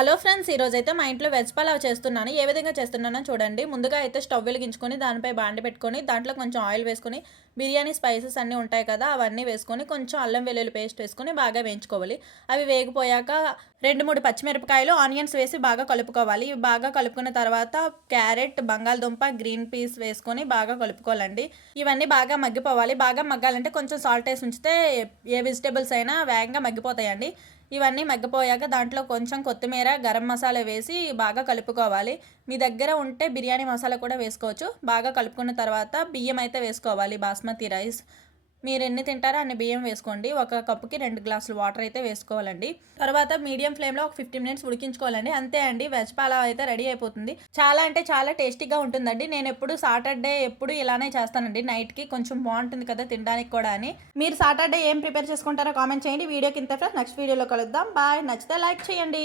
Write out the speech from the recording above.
Hello friends, ఈరోజైతే మా ఇంట్లో వెజ్ పలావ్ చేస్తున్నాను. ఏ విధంగా చేస్తున్నానో చూడండి. ముందుగా అయితే స్టవ్ వెలిగించుకొని దానిపై బాండి పెట్టుకొని దాంట్లో కొంచెం ఆయిల్ వేసుకొని బిర్యానీ స్పైసెస్ అన్నీ ఉంటాయి కదా, అవన్నీ వేసుకొని కొంచెం అల్లం వెల్లుల్లి పేస్ట్ వేసుకొని బాగా వేయించుకోవాలి. అవి వేగిపోయాక 2-3 పచ్చిమిరపకాయలు, ఆనియన్స్ వేసి బాగా కలుపుకోవాలి. ఇవి బాగా కలుపుకున్న తర్వాత క్యారెట్, బంగాళదుంప, గ్రీన్ పీస్ వేసుకొని బాగా కలుపుకోవాలండి. ఇవన్నీ బాగా మగ్గిపోవాలి. బాగా మగ్గాలంటే కొంచెం సాల్ట్ వేసి ఉంచితే ఏ వెజిటేబుల్స్ అయినా వేగంగా మగ్గిపోతాయండి. ఇవన్నీ మగ్గిపోయాక దాంట్లో కొంచెం కొత్తిమీర, గరం మసాలా వేసి బాగా కలుపుకోవాలి. మీ దగ్గర ఉంటే బిర్యానీ మసాలా కూడా వేసుకోవచ్చు. బాగా కలుపుకున్న తర్వాత బియ్యం అయితే వేసుకోవాలి, బాస్మతి రైస్. మీరు ఎన్ని తింటారో అన్ని బియ్యం వేసుకోండి. ఒక కప్పుకి 2 గ్లాసులు వాటర్ అయితే వేసుకోవాలండి. తర్వాత మీడియం ఫ్లేమ్లో ఒక 15 మినిట్స్ ఉడికించుకోవాలండి. అంతే అండి, వెజ్ పలావ్ అయితే రెడీ అయిపోతుంది. చాలా అంటే చాలా టేస్టీగా ఉంటుందండి. నేను ఎప్పుడు సాటర్డే ఎప్పుడు ఇలానే చేస్తానండి. నైట్కి కొంచెం బాగుంటుంది కదా తినడానికి కూడా అని. మీరు సాటర్డే ఏం ప్రిపేర్ చేసుకుంటారో కామెంట్ చేయండి. వీడియోకి ఇంత ఫ్రెండ్స్, నెక్స్ట్ వీడియోలో కలుద్దాం. బాయ్. నచ్చితే లైక్ చేయండి.